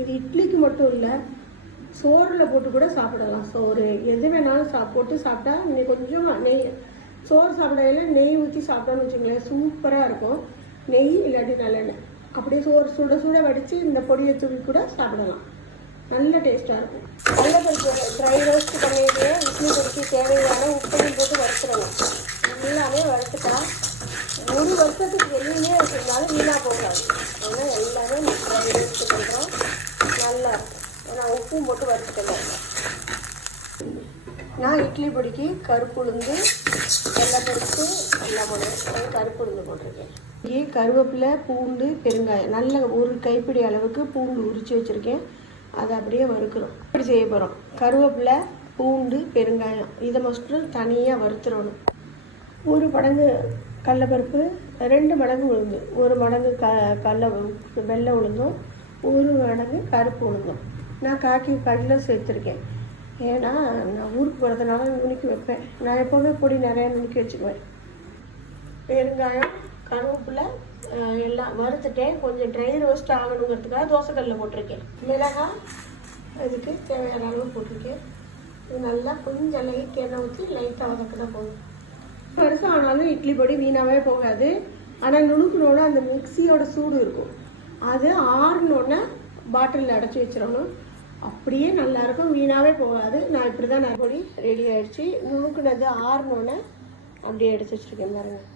இது இட்லிக்கு மட்டும் இல்லை, சோறில் போட்டு கூட சாப்பிடலாம். சோறு எது வேணாலும் போட்டு சாப்பிட்டா இன்னும் கொஞ்சமாக நெய், சோறு சாப்பிடையில நெய் ஊற்றி சாப்பிட்டோன்னு வச்சுங்களேன், சூப்பராக இருக்கும். நெய் இல்லாட்டி நல்லெண்ணெய் அப்படியே சோறு சுட சுட வடித்து இந்த பொடியை தூவி கூட சாப்பிடலாம். நல்ல டேஸ்ட்டாக இருக்கும். கடலைப்பருப்பு ட்ரை ரோஸ்ட் பண்ணிட்டு இட்லி பொடிக்கு தேவையான உப்பையும் போட்டு வறுத்துடணும். எல்லாமே வறுத்துட்டா 1 வருஷத்துக்கு வெளியே வச்சுருந்தாலும் வீணாக போகாது. ஏன்னா எல்லாமே ட்ரை ரோஸ்ட் பண்ணுறோம், நல்லா இருக்கும். ஏன்னா உப்பும் போட்டு வறுத்துக்கலாம். நான் இட்லி பொடிக்கு கருப்பு உளுந்து, வெள்ளைப்பருப்பு எல்லாம் போடுவேன். கருப்பு உளுந்து போட்டிருக்கேன். இங்கே கருவேப்பிலை, பூண்டு, பெருங்காயம், நல்ல 1 கைப்பிடி அளவுக்கு பூண்டு உரித்து வச்சுருக்கேன். அதை அப்படியே வறுக்கிறோம். இப்படி செய்ய போகிறோம். கருவேப்பிலை, பூண்டு, பெருங்காயம் இதை மட்டும் தனியாக வறுத்துடணும். 1 மடங்கு கடலைப்பருப்பு, 2 மடங்கு உளுந்து, 1 மடங்கு வெள்ளை உளுந்தும், 1 மடங்கு கருப்பு உளுந்தும். நான் கடலை சேர்த்துருக்கேன். ஏன்னா நான் ஊருக்கு போகிறதுனால நுணுக்கி வைப்பேன். நான் எப்போவுமே பொடி நிறையா நுணுக்கி வச்சுக்குவேன். பெருங்காயம், கருவேப்பிலை எல்லாம் வறுத்துட்டேன். கொஞ்சம் ட்ரை ரோஸ்ட் ஆகணுங்கிறதுக்காக தோசைக்கல்லில் போட்டிருக்கேன். மிளகாய் இதுக்கு தேவையான அளவு போட்டிருக்கேன். இது நல்லா கொஞ்சம் லைட் எண்ணெய் ஊற்றி லைட்டாக வதக்கினா போதும். வருஷம் ஆனாலும் இட்லி பொடி வீணாகவே போகாது. ஆனால் நுணுக்கணுன்னா அந்த மிக்சியோட சூடு இருக்கும். அது ஆறுனோடனே பாட்டிலில் அடைச்சி வச்சிடணும். அப்படியே நல்லாயிருக்கும், வீணாகவே போகாது. நான் இப்படி தான் பொடி ரெடி ஆகிடுச்சு. நுணுக்குனது ஆறுனோடனே அப்படியே எடுத்து வச்சுருக்கேன் பாருங்கள்.